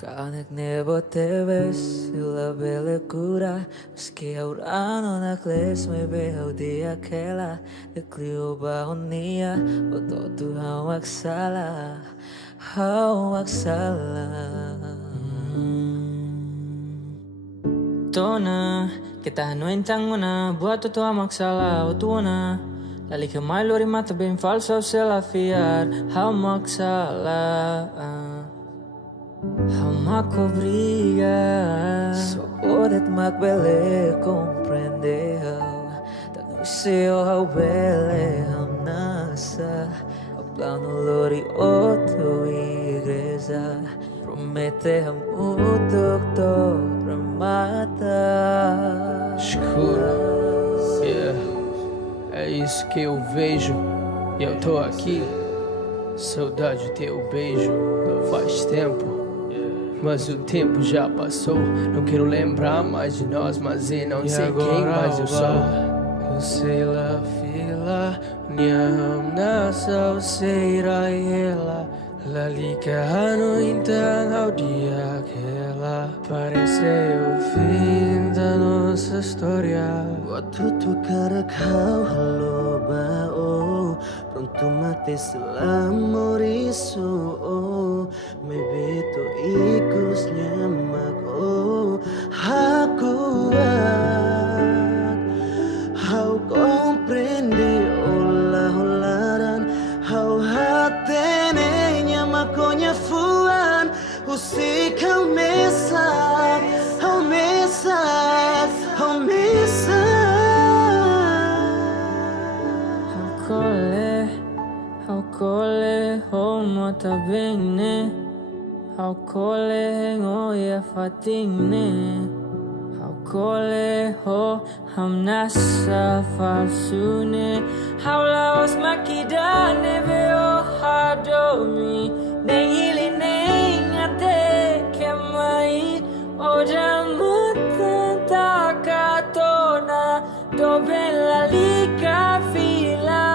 Kahit nebo te ves la belecura, meski ahora no nakles me veo de aquella de clio bahonia, boto tu hawak salah, hawak salah. Tona, kita no entangona, buat tu amak salah, tuona. Lali que mai lori mata bem falso se la fiar, hawak salah. Hawak obriga. So odet magbele comprende Tanto seo how bele ham nasa A plano lori oto igreja Promete ham o doctor mata. Escuro, é isso que eu vejo. E eu tô aqui, saudade do teu beijo. Faz tempo, mas o tempo já passou. Não quero lembrar mais de nós, mas eu não sei quem mais eu sou. Eu sei lá, fila, minha nasa, eu sei ela. Lalika no então ao dia aquela pareceu o fim da nossa história. Waktu tukar kau halo bao Pronto mate selamor isu Me beto ikus nyamak Hau comprende olah-olaran Hau hatene nyamakonya fuan Usi kau mesak, hau mesak, hau mesak. How cole, ho mota bene. How cole, ngo ya fatine. How cole, ho ham nasa falsune. How laos makidane veo hadomi. Nengili nengate kemai. Oja mutan takatona. Doben la lika fila.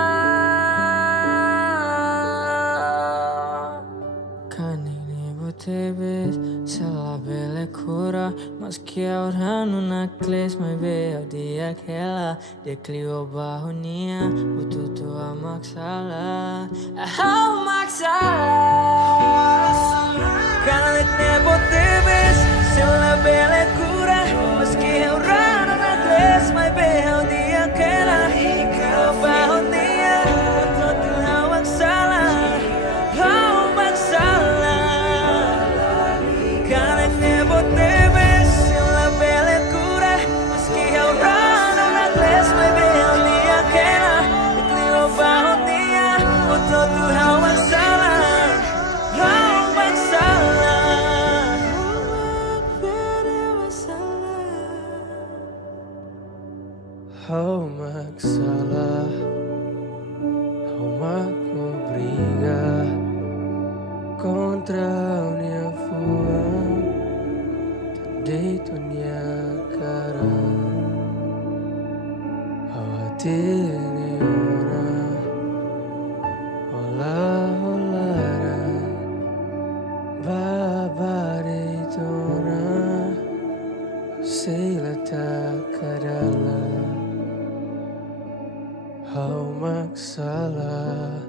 Te ves, se la belecura, mas que ahora no nakles me veo de aquella de clio bahonia, bututu amak salah, amak salah. Kahit nebo te ves, se la belecura, mas que ahora no nakles me veo de aquella de clio bahonia, bututu amak salah, amak salah. Hau magsalah, hau magobriga contra a minha fua, deito minha cara, hau atene ora, ola olara, babaritona, sei la takadala. Hau magsalah.